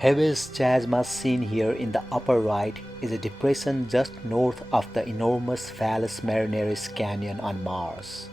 Hebes Chasma seen here in the upper right is a depression just north of the enormous Valles Marineris canyon on Mars.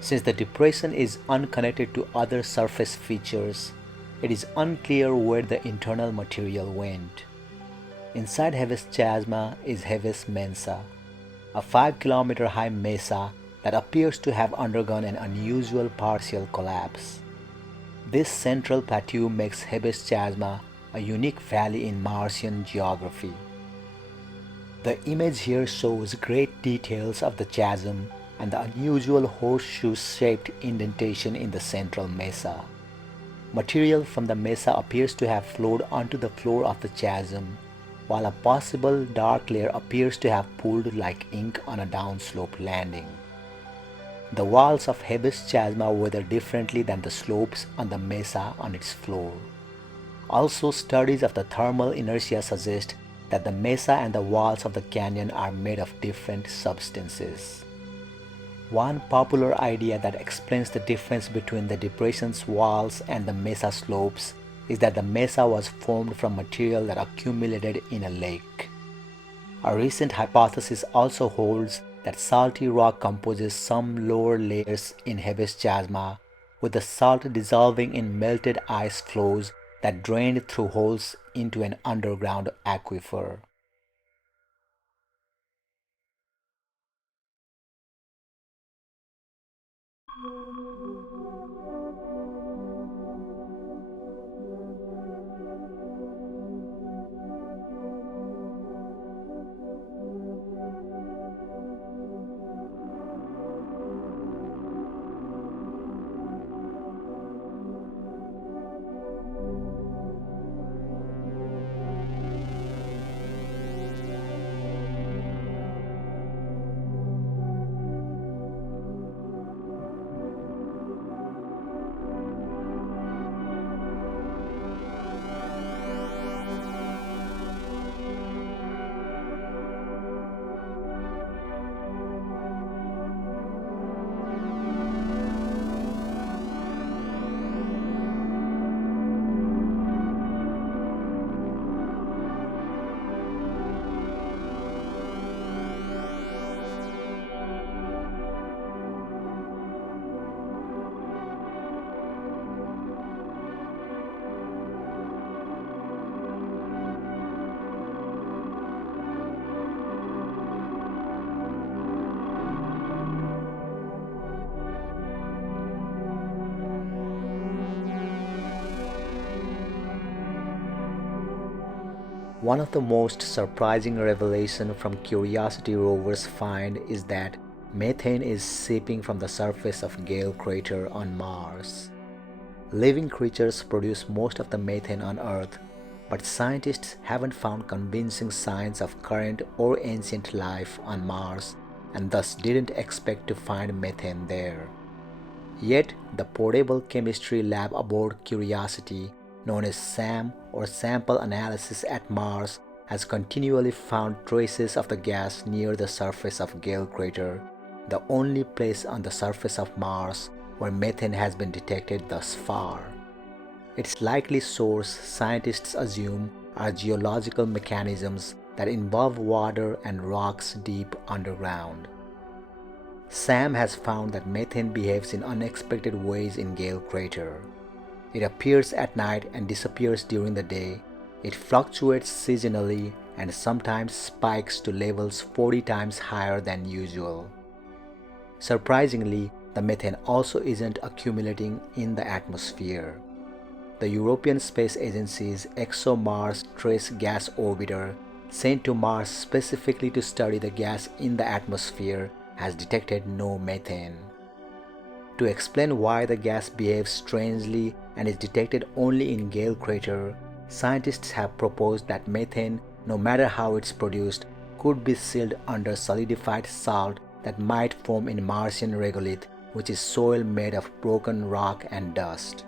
Since the depression is unconnected to other surface features, it is unclear where the internal material went. Inside Hebes Chasma is Hebes Mensa, a 5-kilometer high mesa that appears to have undergone an unusual partial collapse. This central plateau makes Hebes Chasma a unique valley in Martian geography. The image here shows great details of the chasm and the unusual horseshoe-shaped indentation in the central mesa. Material from the mesa appears to have flowed onto the floor of the chasm, while a possible dark layer appears to have pooled like ink on a downslope landing. The walls of Hebes Chasma weather differently than the slopes on the mesa on its floor. Also, studies of the thermal inertia suggest that the mesa and the walls of the canyon are made of different substances. One popular idea that explains the difference between the depression's walls and the mesa slopes is that the mesa was formed from material that accumulated in a lake. A recent hypothesis also holds that salty rock composes some lower layers in Hebes Chasma, with the salt dissolving in melted ice flows that drained through holes into an underground aquifer. One of the most surprising revelations from Curiosity rover's find is that methane is seeping from the surface of Gail crater on Mars. Living creatures produce most of the methane on Earth, but scientists haven't found convincing signs of current or ancient life on Mars and thus didn't expect to find methane there. Yet, the portable chemistry lab aboard Curiosity, known as SAM or Sample Analysis at Mars, has continually found traces of the gas near the surface of Gale crater, the only place on the surface of Mars where methane has been detected thus far. Its likely source, scientists assume, are geological mechanisms that involve water and rocks deep underground. Sam has found that methane behaves in unexpected ways in Gale crater. It appears at night and disappears during the day. It fluctuates seasonally and sometimes spikes to levels 40 times higher than usual. Surprisingly, the methane also isn't accumulating in the atmosphere. The European Space Agency's ExoMars Trace Gas Orbiter, sent to Mars specifically to study the gas in the atmosphere, has detected no methane. To explain why the gas behaves strangely and is detected only in Gale crater, scientists have proposed that methane, no matter how it's produced, could be sealed under solidified salt that might form in Martian regolith, which is soil made of broken rock and dust.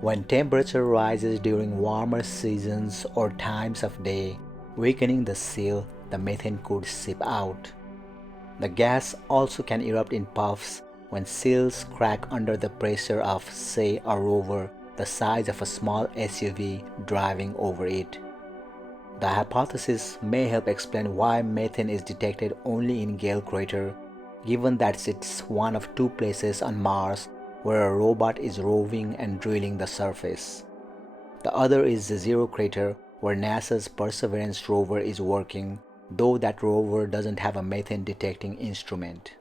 When temperature rises during warmer seasons or times of day, weakening the seal, the methane could seep out. The gas also can erupt in puffs when seals crack under the pressure of, say, a rover the size of a small SUV driving over it. The hypothesis may help explain why methane is detected only in Gale crater, given that it's one of two places on Mars where a robot is roving and drilling the surface. The other is the Zero crater, where NASA's Perseverance rover is working, though that rover doesn't have a methane detecting instrument.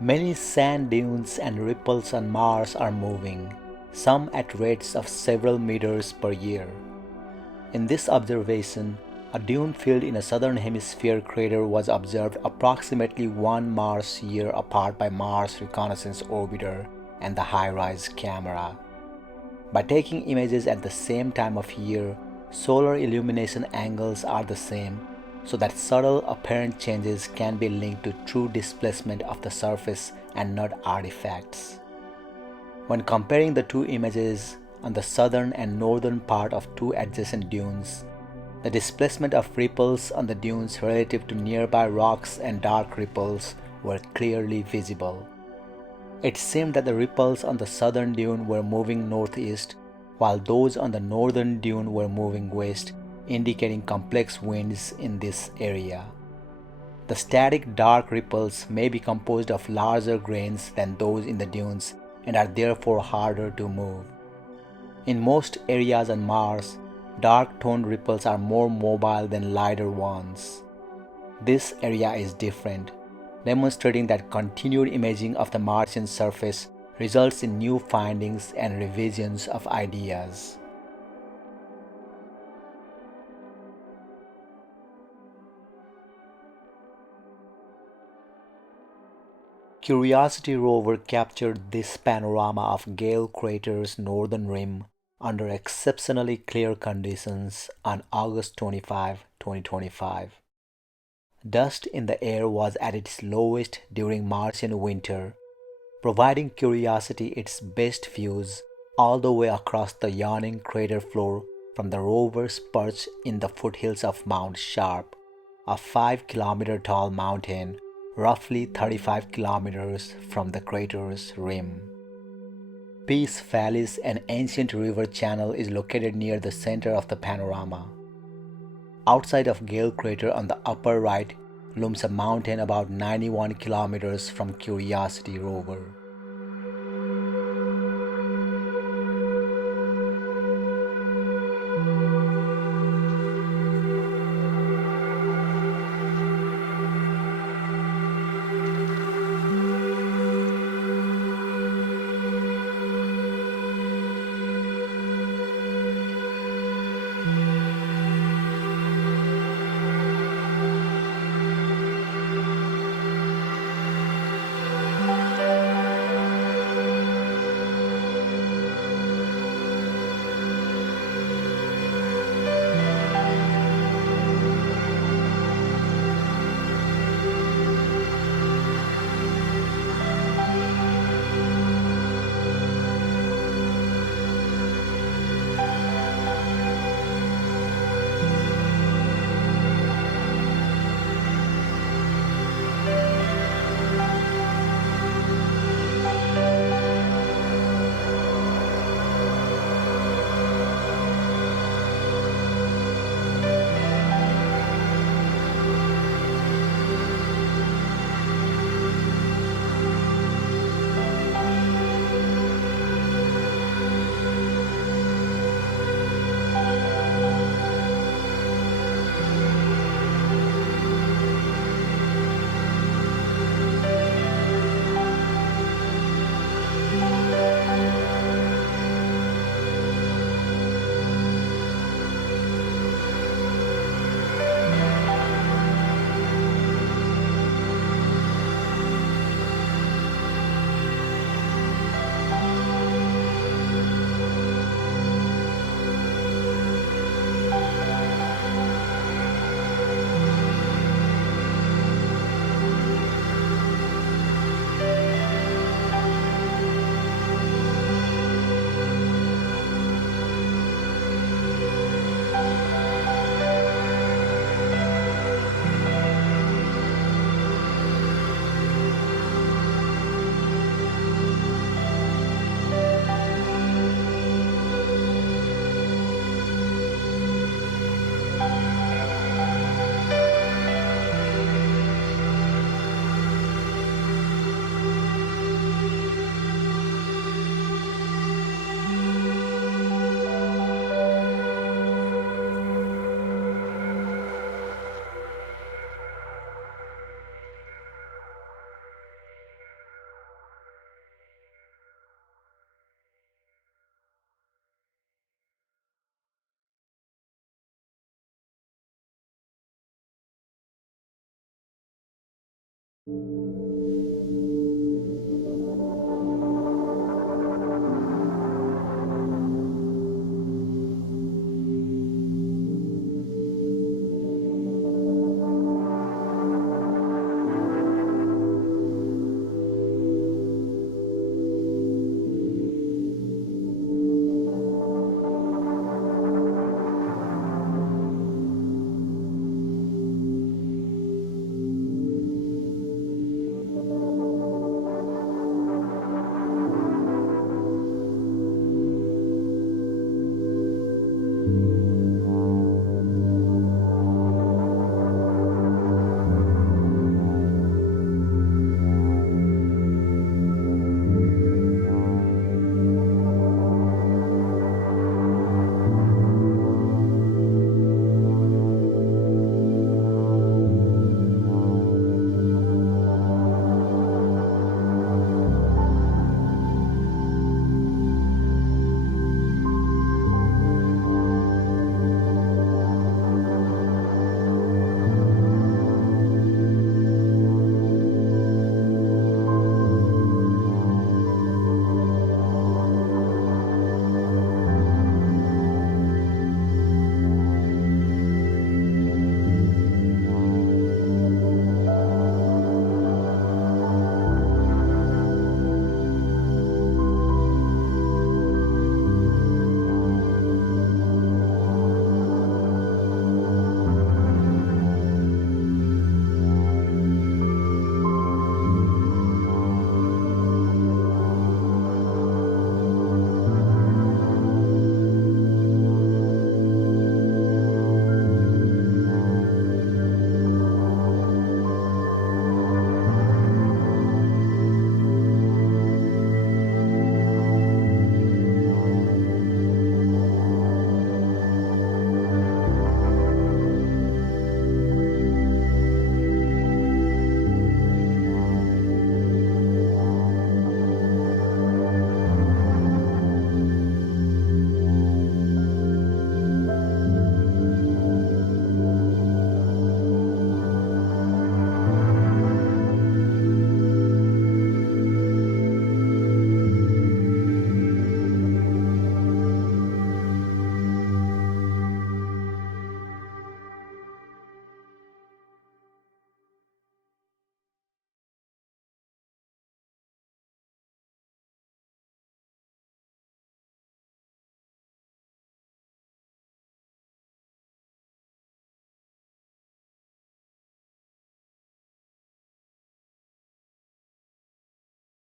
Many sand dunes and ripples on Mars are moving, some at rates of several meters per year. In this observation, a dune field in a southern hemisphere crater was observed approximately 1 Mars year apart by Mars Reconnaissance Orbiter and the HiRISE camera. By taking images at the same time of year, solar illumination angles are the same, so that subtle apparent changes can be linked to true displacement of the surface and not artifacts. When comparing the two images on the southern and northern part of two adjacent dunes, the displacement of ripples on the dunes relative to nearby rocks and dark ripples were clearly visible. It seemed that the ripples on the southern dune were moving northeast, while those on the northern dune were moving west, indicating complex winds in this area. The static dark ripples may be composed of larger grains than those in the dunes and are therefore harder to move. In most areas on Mars, dark toned ripples are more mobile than lighter ones. This area is different, demonstrating that continued imaging of the Martian surface results in new findings and revisions of ideas. Curiosity rover captured this panorama of Gail crater's northern rim under exceptionally clear conditions on August 25, 2025. Dust in the air was at its lowest during Martian winter, providing Curiosity its best views all the way across the yawning crater floor from the rover's perch in the foothills of Mount Sharp, a 5-kilometer tall mountain roughly 35 kilometers from the crater's rim. Peace Valleys, an ancient river channel, is located near the center of the panorama. Outside of Gale crater on the upper right looms a mountain about 91 kilometers from Curiosity rover.